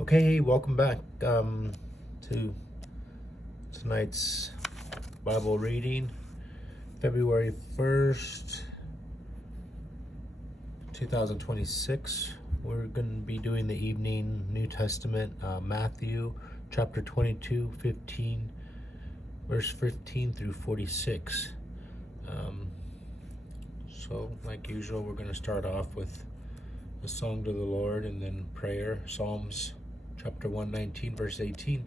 Okay, welcome back to tonight's Bible reading, February 1st, 2026. We're going to be doing the evening New Testament, Matthew chapter 22, verse 15 through 46. So, like usual, we're going to start off with a song to the Lord and then prayer, Psalms chapter 119, verse 18.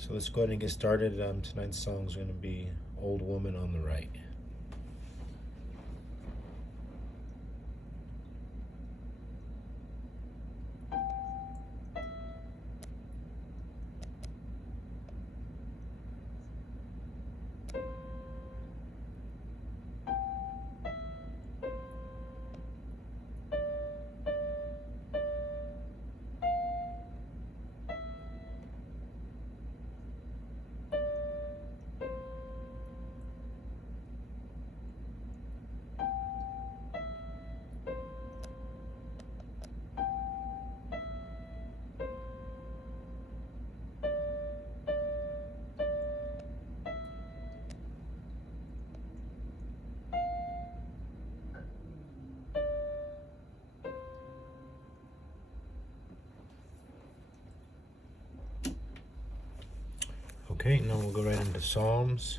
So let's go ahead and get started. Tonight's song is going to be Old Woman on the Right. Okay, now we'll go right into Psalms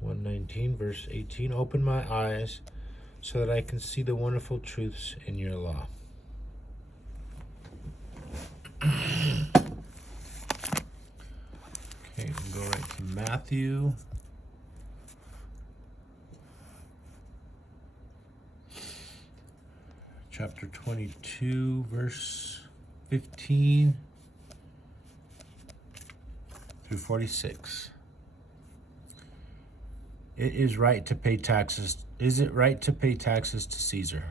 119, verse 18. Open my eyes so that I can see the wonderful truths in your law. Okay, we'll go right to Matthew. Chapter 22, verse 15 through 46. It is right to pay taxes. Is it right to pay taxes to Caesar?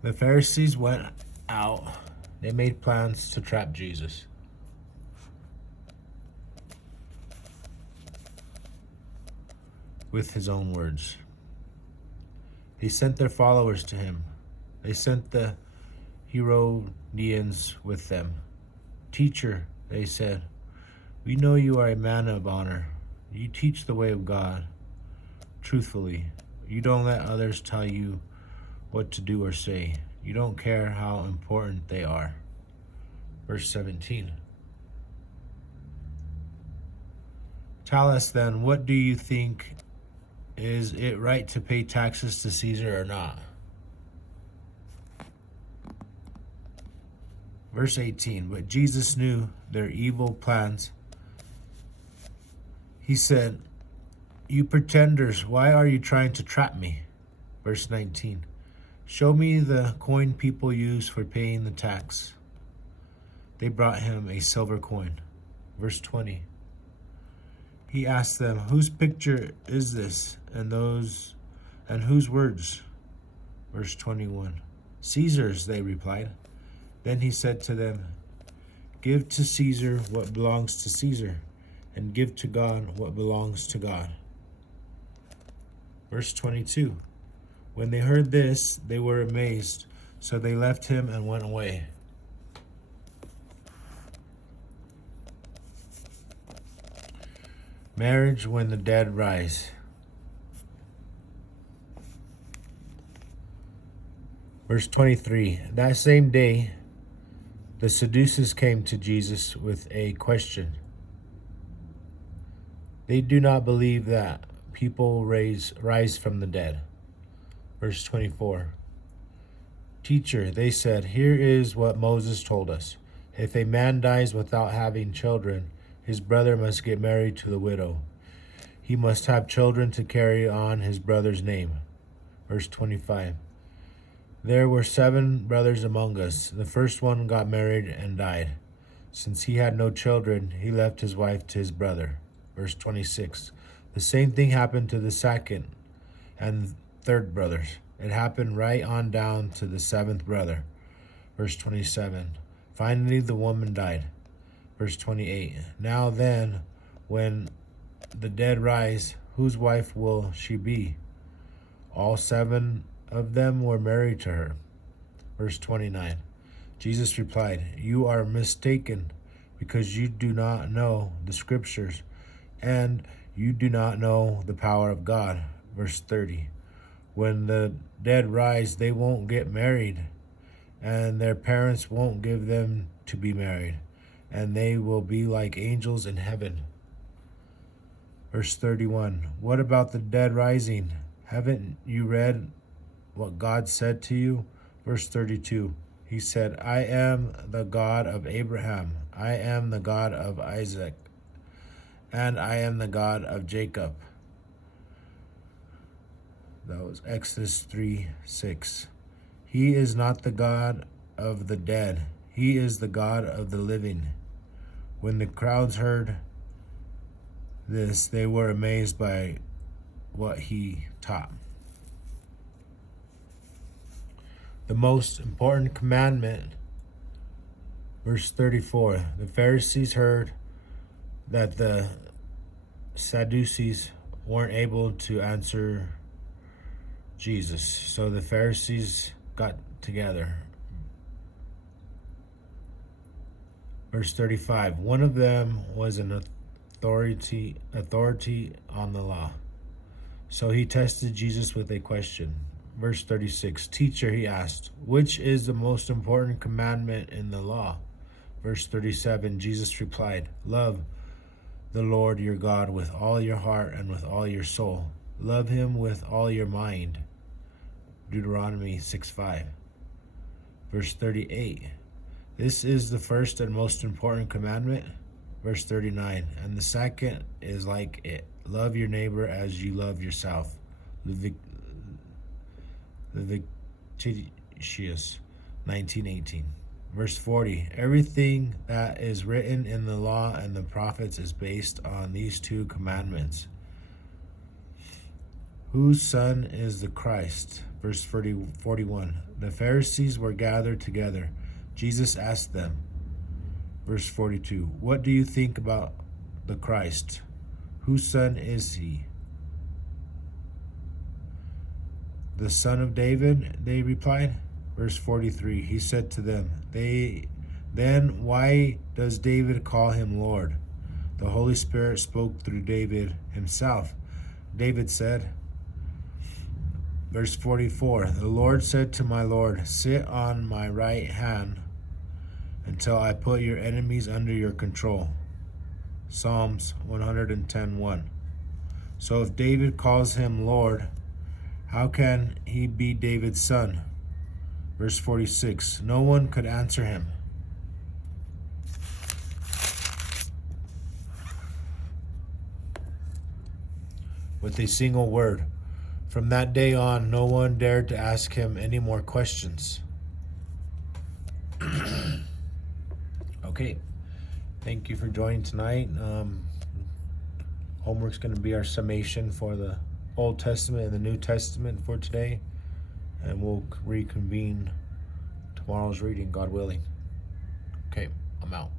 The Pharisees went out. They made plans to trap Jesus. With his own words. They sent their followers to him. They sent the Herodians with them. Teacher, they said, we know you are a man of honor. You teach the way of God truthfully. You don't let others tell you what to do or say. You don't care how important they are. Verse 17. Tell us then, what do you think? Is it right to pay taxes to Caesar or not? Verse 18, but Jesus knew their evil plans. He said, you pretenders, why are you trying to trap me? Verse 19, show me the coin people use for paying the tax. They brought him a silver coin. Verse 20, he asked them, whose picture is this and whose words? Verse 21, Caesar's, they replied. Then he said to them, give to Caesar what belongs to Caesar, and give to God what belongs to God. Verse 22, when they heard this, they were amazed, so they left him and went away. Marriage when the dead rise. Verse 23, that same day, the Sadducees came to Jesus with a question. They do not believe that people rise from the dead. Verse 24. Teacher, they said, here is what Moses told us. If a man dies without having children, his brother must get married to the widow. He must have children to carry on his brother's name. Verse 25. There were 7 brothers among us. The first one got married and died. Since he had no children, he left his wife to his brother. Verse 26. The same thing happened to the second and third brothers. It happened right on down to the 7th brother. Verse 27. Finally, the woman died. Verse 28. Now then, when the dead rise, whose wife will she be? All 7 of them were married to her. Verse 29. Jesus replied, You are mistaken, because you do not know the scriptures, and you do not know the power of God. Verse 30. When the dead rise, they won't get married, and their parents won't give them to be married, and they will be like angels in heaven. Verse 31. What about the dead rising? Haven't you read what God said to you? Verse 32. He said, I am the God of Abraham, I am the God of Isaac, and I am the God of Jacob. That was Exodus 3:6. He is not the God of the dead. He is the God of the living. When the crowds heard this, they were amazed by what he taught. The most important commandment, verse 34. The Pharisees heard that the Sadducees weren't able to answer Jesus, so the Pharisees got together. Verse 35. One of them was an authority on the law, so he tested Jesus with a question. Verse 36. Teacher, he asked, which is the most important commandment in the law? Verse 37. Jesus replied, love the Lord your God with all your heart and with all your soul. Love him with all your mind. Deuteronomy 6:5. Verse 38. This is the first and most important commandment. Verse 39. And the second is like it. Love your neighbor as you love yourself. Leviticus 19:18. Verse 40. Everything that is written in the law and the prophets is based on these 2 commandments. Whose son is the Christ? Verse 41. The Pharisees were gathered together. Jesus asked them, verse 42, what do you think about the Christ? Whose son is he? The son of David, they replied. Verse 43, he said to them, then why does David call him Lord? The Holy Spirit spoke through David himself. David said, verse 44, the Lord said to my Lord, sit on my right hand until I put your enemies under your control. Psalms 110:1. So if David calls him Lord, how can he be David's son? Verse 46, no one could answer him. With a single word. From that day on, no one dared to ask him any more questions. Okay, thank you for joining tonight. Homework's going to be our summation for the Old Testament and the New Testament for today, and we'll reconvene tomorrow's reading, God willing. Okay, I'm out.